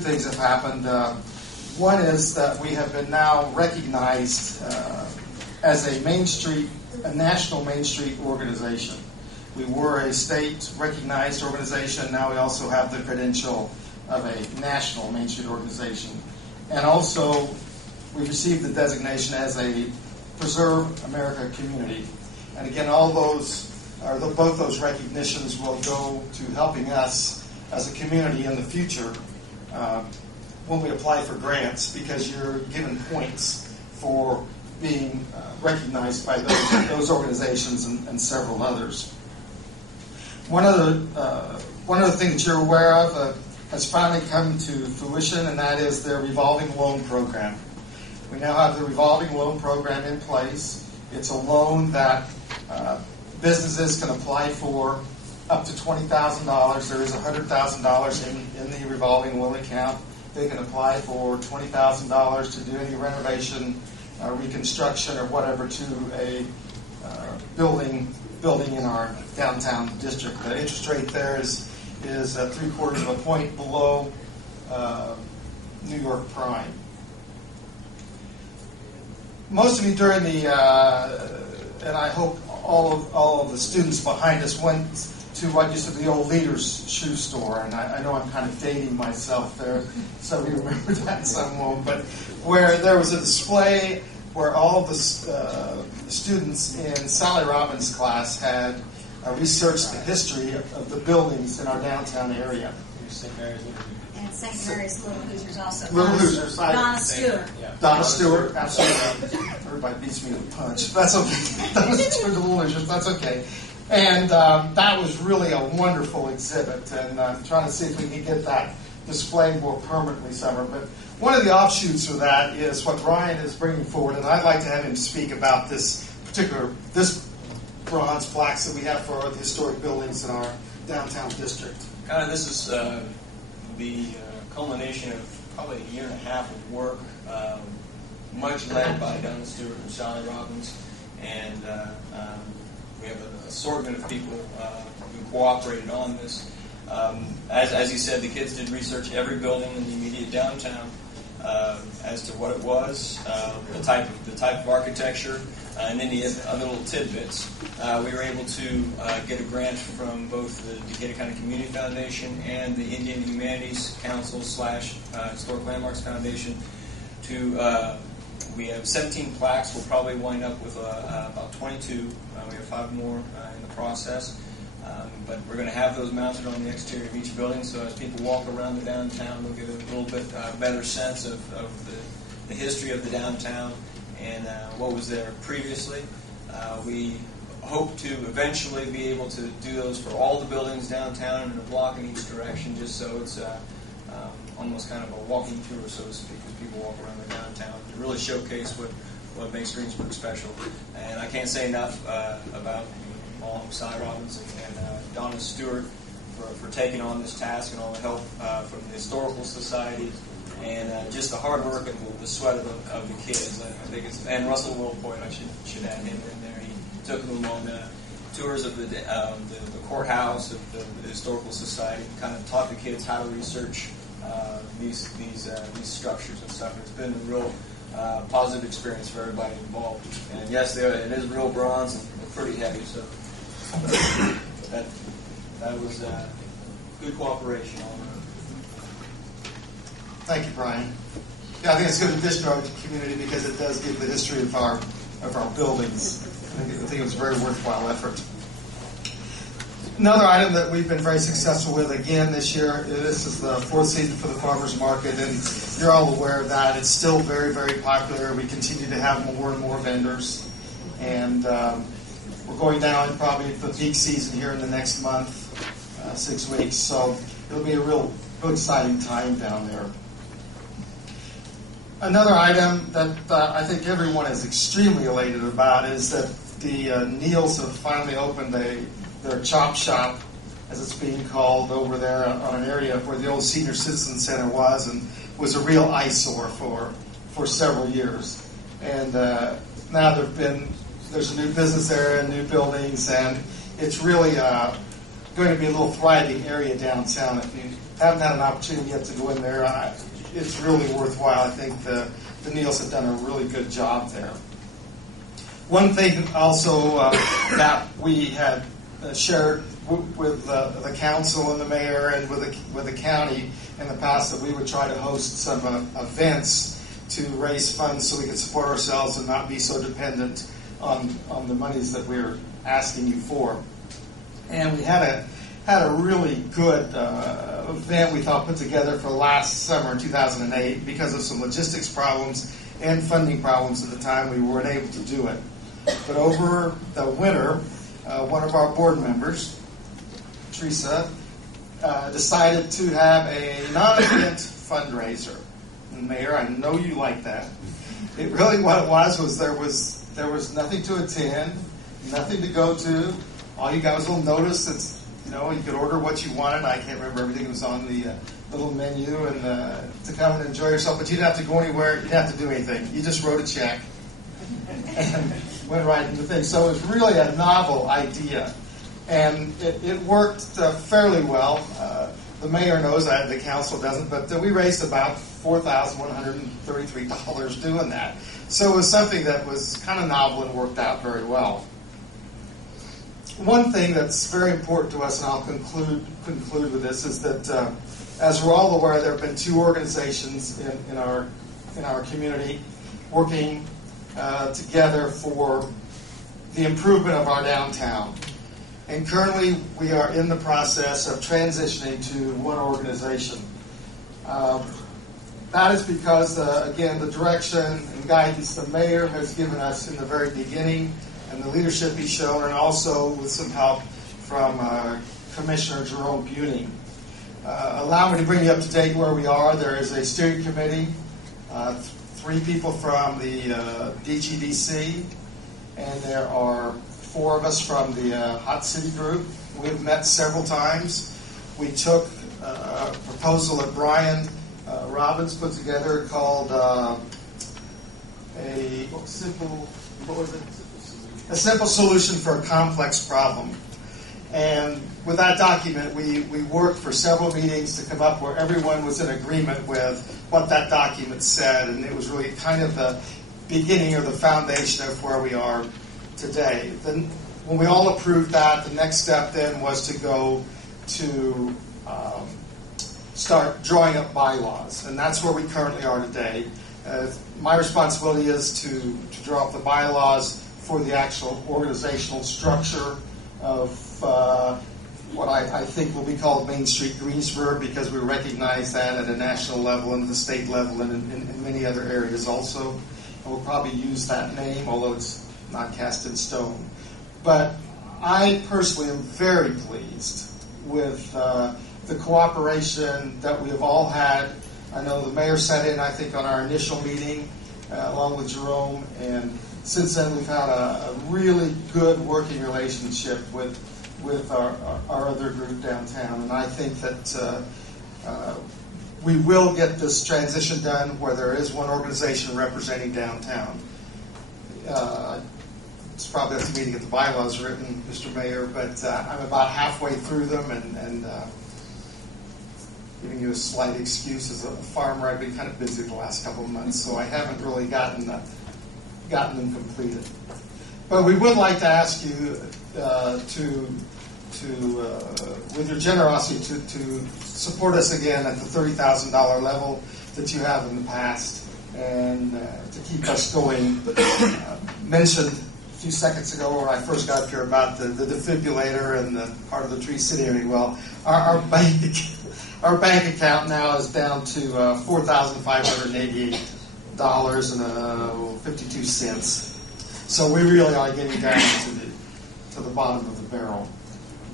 Things have happened. One is that we have been now recognized as a national Main Street organization. We were a state recognized organization. Now we also have the credential of a national Main Street organization. And also we received the designation as a Preserve America community. And again, both those recognitions will go to helping us as a community in the future when we apply for grants, because you're given points for being recognized by those organizations and several others. One other thing that you're aware of has finally come to fruition, and that is their revolving loan program. We now have the revolving loan program in place. It's a loan that businesses can apply for up to $20,000. There is $100,000 in the revolving loan account. They can apply for $20,000 to do any renovation, reconstruction, or whatever to a building in our downtown district. The interest rate there is 3/4 of a point below New York Prime. Most of you during the, and I hope all of the students behind us went to what used to be the old Leader's shoe store, and I know I'm kind of dating myself there, so we remember that some won't, but where there was a display where all of the students in Sally Robbins' class had researched the history of the buildings in our downtown area. And St. Mary's Little Hoosiers also. Little Hoosiers. Donna Stewart. Yeah. Donna Stewart, absolutely. Everybody beats me to the punch. That's okay. Donna Stewart, the Little Hoosiers, that's okay. And that was really a wonderful exhibit, and I'm trying to see if we can get that displayed more permanently somewhere. But one of the offshoots of that is what Ryan is bringing forward, and I'd like to have him speak about this bronze plaques that we have for the historic buildings in our downtown district. This is the culmination of probably a year and a half of work, much led by Donna Stewart and Sally Robbins, and we have an assortment of people who cooperated on this. As you said, the kids did research every building in the immediate downtown as to what it was, the type of architecture, and then the other little tidbits. We were able to get a grant from both the Decatur County Community Foundation and the Indian Humanities Council / Historic Landmarks Foundation to. We have 17 plaques. We'll probably wind up with about 22. We have 5 more in the process. But we're going to have those mounted on the exterior of each building, so as people walk around the downtown, they'll get a little bit better sense of the history of the downtown and what was there previously. We hope to eventually be able to do those for all the buildings downtown in a block in each direction, just so it's almost kind of a walking tour, so to speak, as people walk around the downtown to really showcase what makes Greensburg special. And I can't say enough about Sally Robbins and Donna Stewart for taking on this task, and all the help from the Historical Society, and just the hard work and the sweat of the kids. I think and Russell Wilpoint, I should add him in there. He took them on tours of the courthouse, of the Historical Society, kind of taught the kids how to research these structures and stuff. It's been a real positive experience for everybody involved. And yes, it is real bronze and pretty heavy, so that was good cooperation all around. Thank you, Brian. Yeah, I think it's good to discharge the community because it does give the history of our buildings. I think it was a very worthwhile effort. Another item that we've been very successful with again this year, this is the 4th season for the Farmers Market, and you're all aware of that. It's still very, very popular. We continue to have more and more vendors, and we're going down probably the peak season here in the next month, 6 weeks, so it'll be a real exciting time down there. Another item that I think everyone is extremely elated about is that the Neals have finally opened their chop shop, as it's being called, over there on an area where the old Senior Citizen Center was, and was a real eyesore for several years. And now there's a new business there and new buildings, and it's really going to be a little thriving area downtown. If haven't had an opportunity yet to go in there, it's really worthwhile. I think the Neils have done a really good job there. One thing also that we had shared with the council and the mayor and with the county in the past, that we would try to host some events to raise funds so we could support ourselves and not be so dependent on the monies that we're asking you for. And we had a really good event we thought put together for last summer in 2008. Because of some logistics problems and funding problems at the time, we weren't able to do it. But over the winter, one of our board members, Teresa, decided to have a non-event fundraiser. And Mayor, I know you like that. It really, what it was there was nothing to attend, nothing to go to. All you guys will notice it's, you could order what you wanted. I can't remember everything that was on the little menu, and to come and enjoy yourself. But you didn't have to go anywhere. You didn't have to do anything. You just wrote a check and went right into the thing. So it was really a novel idea, and it worked fairly well. The mayor knows that, the council doesn't, but we raised about $4,133 doing that. So it was something that was kind of novel and worked out very well. One thing that's very important to us, and I'll conclude with this, is that as we're all aware, there have been two organizations in our community working together for the improvement of our downtown. And currently, we are in the process of transitioning to one organization. That is because, again, the direction and guidance the mayor has given us in the very beginning, and the leadership he's shown, and also with some help from Commissioner Jerome Buning. Allow me to bring you up to date where we are. There is a steering committee, 3 people from the DGDC, and there are 4 of us from the Hot City Group. We've met several times. We took a proposal that Brian Robbins put together called a simple solution for a complex problem. And with that document, we worked for several meetings to come up where everyone was in agreement with what that document said, and it was really kind of the beginning or the foundation of where we are today. Then, when we all approved that, the next step then was to go to start drawing up bylaws, and that's where we currently are today. My responsibility is to draw up the bylaws for the actual organizational structure of what I think will be called Main Street Greensburg, because we recognize that at a national level and at the state level and in many other areas also. And we'll probably use that name, although it's not cast in stone. But I personally am very pleased with the cooperation that we have all had. I know the mayor sat in, I think, on our initial meeting along with Jerome, and since then we've had a really good working relationship with our other group downtown, and I think that we will get this transition done where there is one organization representing downtown. It's probably at the meeting at the bylaws written, Mr. Mayor, but I'm about halfway through them, and giving you a slight excuse as a farmer, I've been kind of busy the last couple of months, so I haven't really gotten them completed. But we would like to ask you with your generosity, to support us again at the $30,000 level that you have in the past, and to keep us going. Mentioned a few seconds ago when I first got up here about the defibrillator and the part of the Tree City area. Well, our bank account now is down to $4,588.52. So we really are getting down to the bottom of the barrel.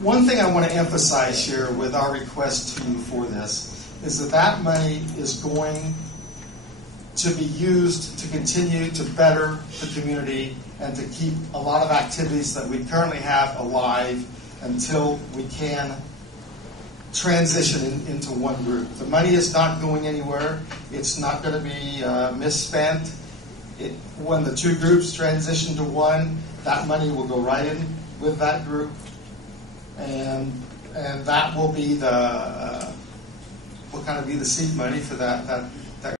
One thing I want to emphasize here with our request to you for this is that money is going to be used to continue to better the community and to keep a lot of activities that we currently have alive until we can transition into one group. The money is not going anywhere. It's not going to be misspent. When the two groups transition to one, that money will go right in with that group, and that will be the will kind of be the seed money for that